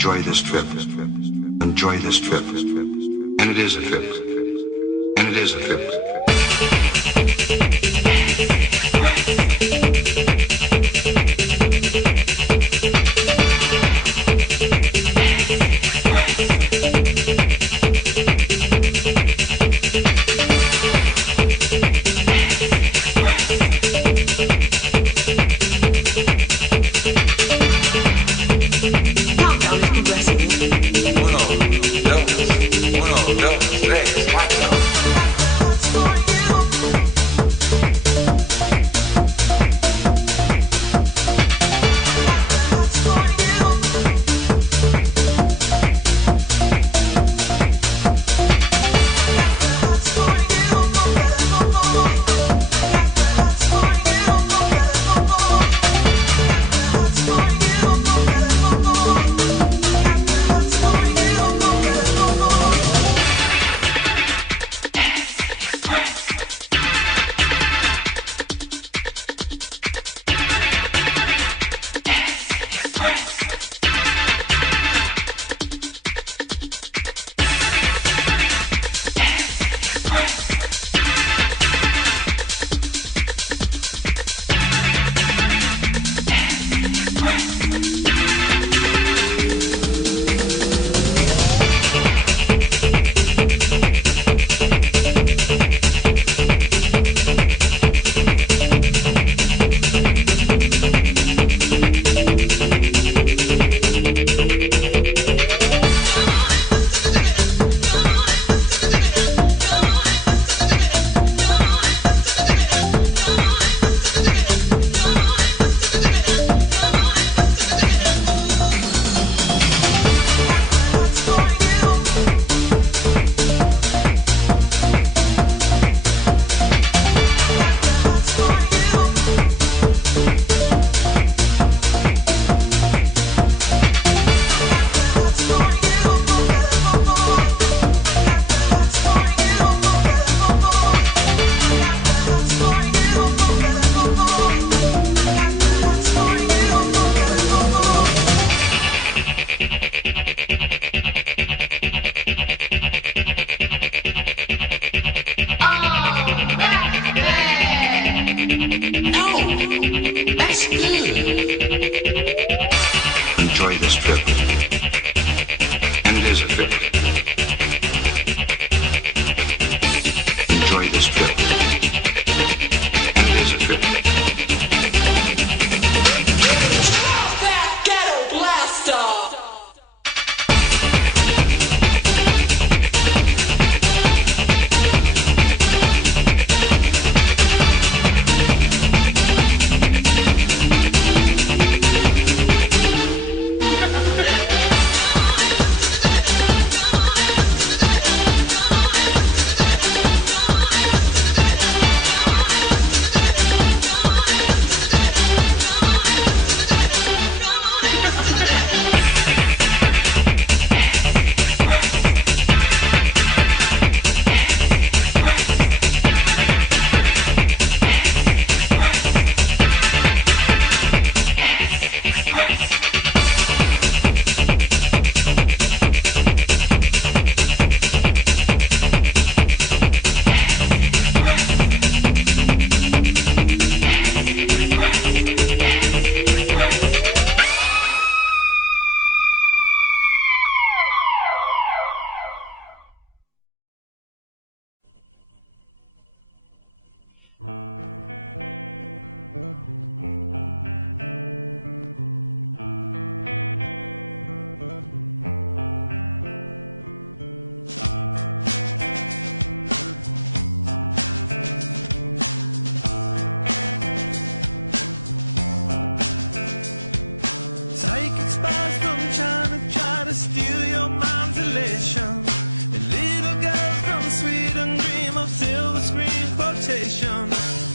Enjoy this trip. Enjoy this trip. And it is a trip. And it is a trip.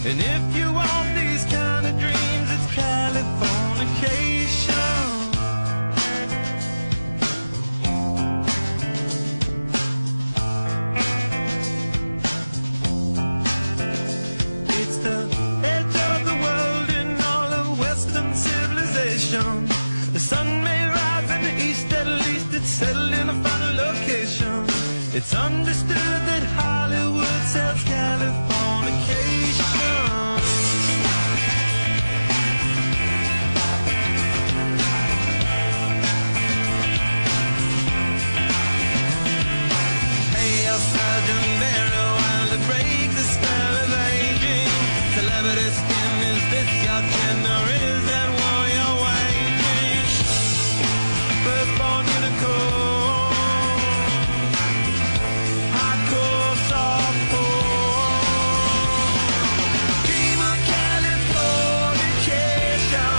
And if you want these kind of dreams, it's Californication. It's the edge of the world in all of Western civilization. The sun may rise in the east at understood that Hollywood sells Californication. Hey, El Sergeant Barrow, while to break the spell of aging. Celebrity skin, is this your chin or is that war you're waging? Firstborn unicorn, hardcore softcore. Dream of Californication.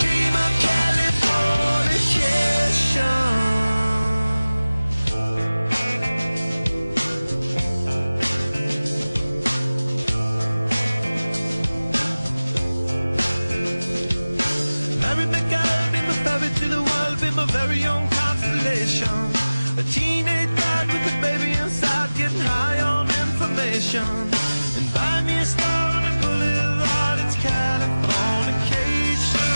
Dream of Californication. Marry me, girl, be my ferry to the world, be my very own constellation. A teenage bride with a baby inside, getting high on information. And buy me a star on a boulevard, it's Californication.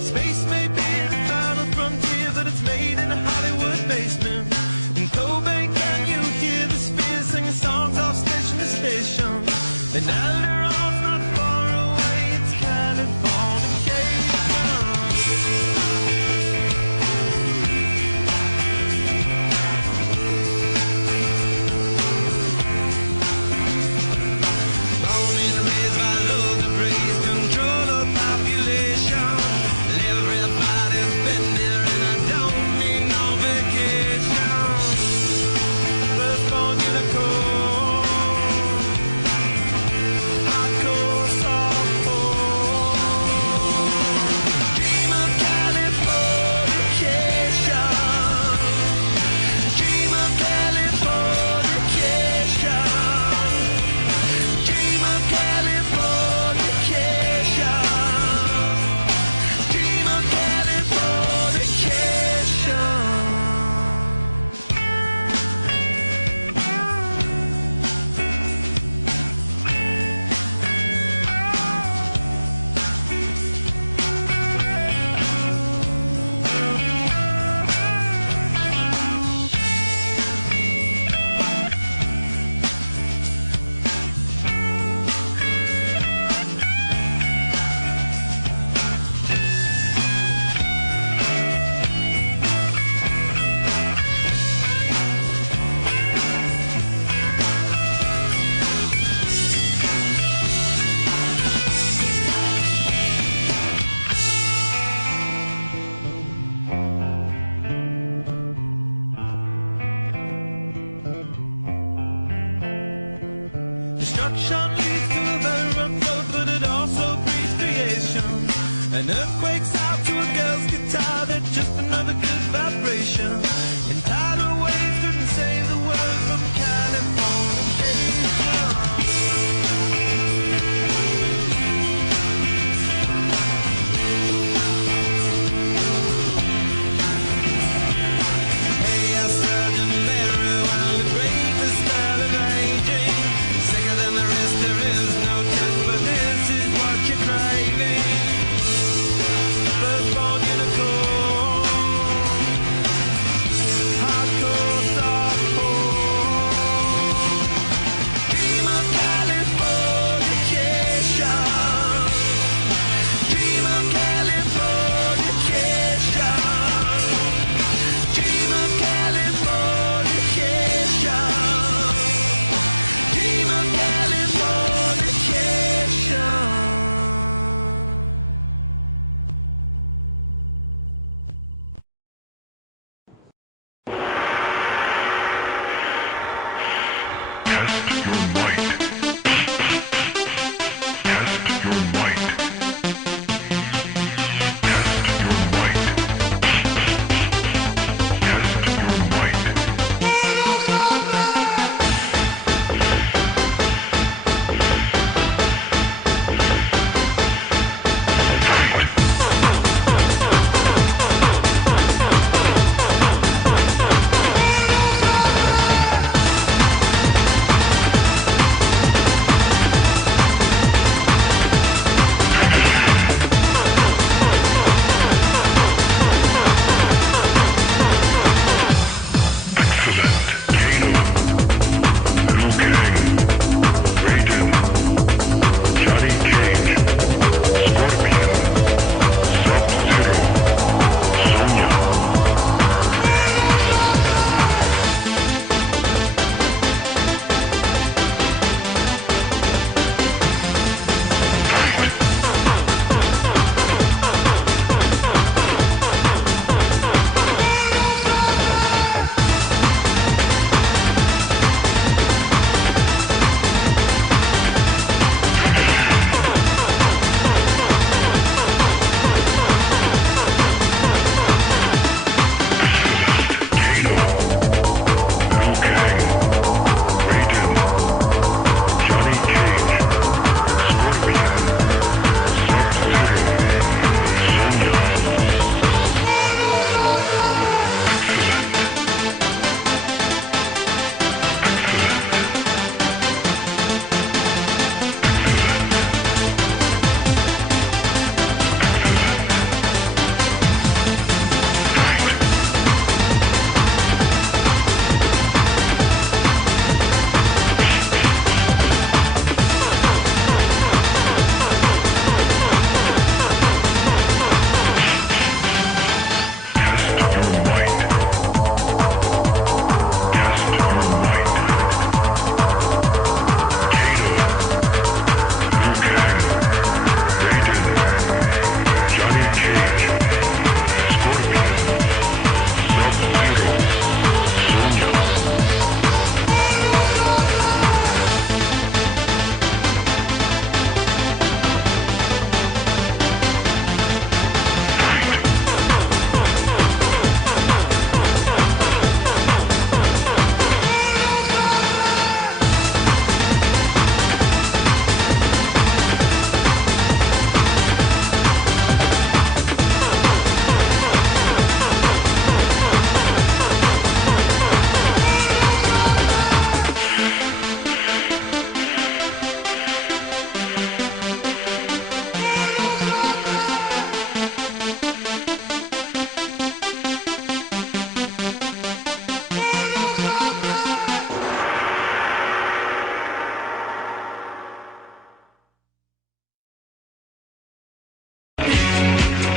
Space may be the final frontier, but it's made in a Hollywood basement. In Cobain, can you hear the spheres singing songs off station to station? And Alderon's not far away, it's Californication. Born and raised by those that praise control of population. Everybody's been there and I don't need no vacation. Firstborn unicorn, hardcore softcore. Dream of Californication. Dream of Californication. Dream of Californication. Dream of Californication. Destruction leads to a very rough road, but it also breeds creation. An earthquake's out to a girl's guitar, that's just another good vibration. And tidal waves couldn't save the world from Californication. Hey, El Sergeant Barrow, while to break the spell of aging. Sicker than the rest, there is no test, but this is what you're craving.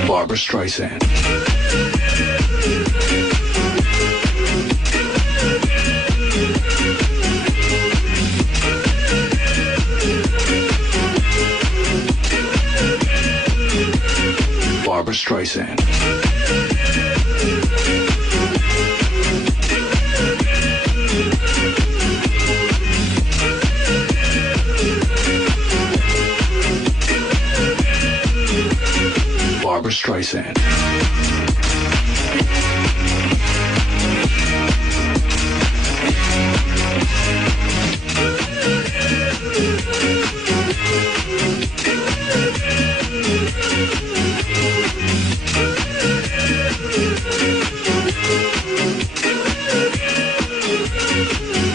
Barbra Streisand. Barbra Streisand. Barbra Streisand.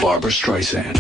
Barbra Streisand.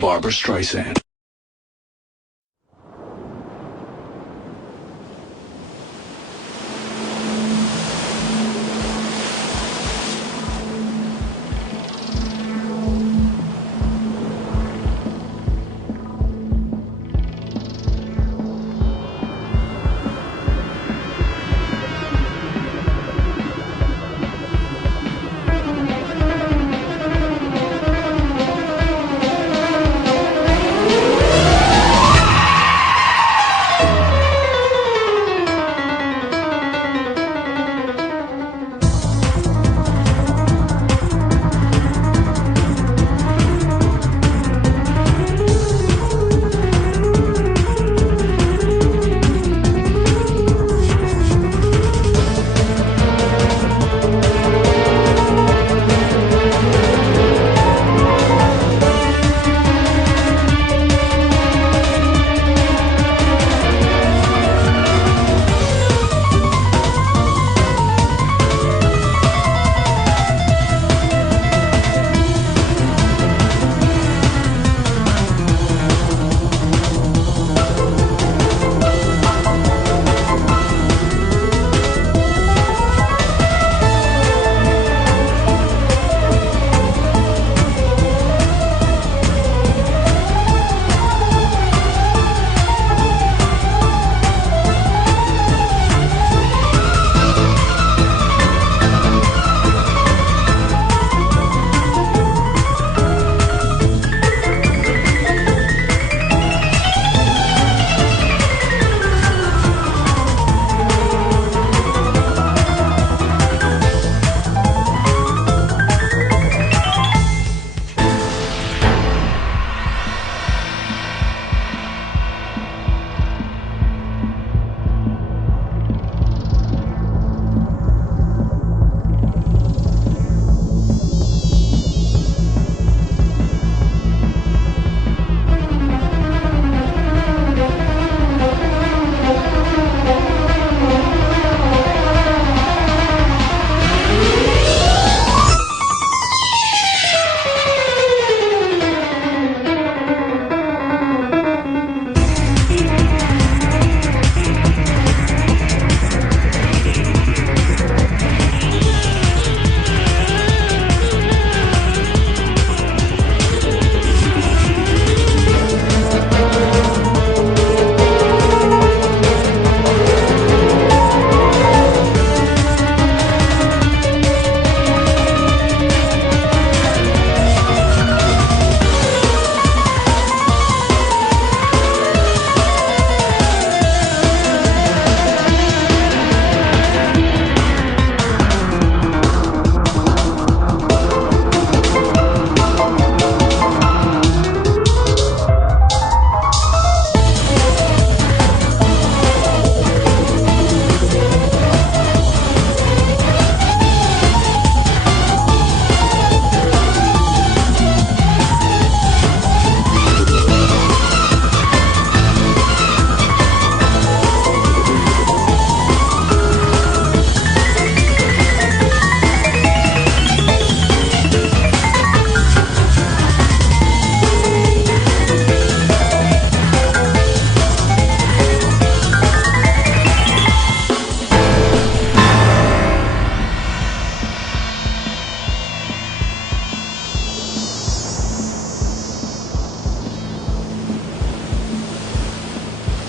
Barbra Streisand.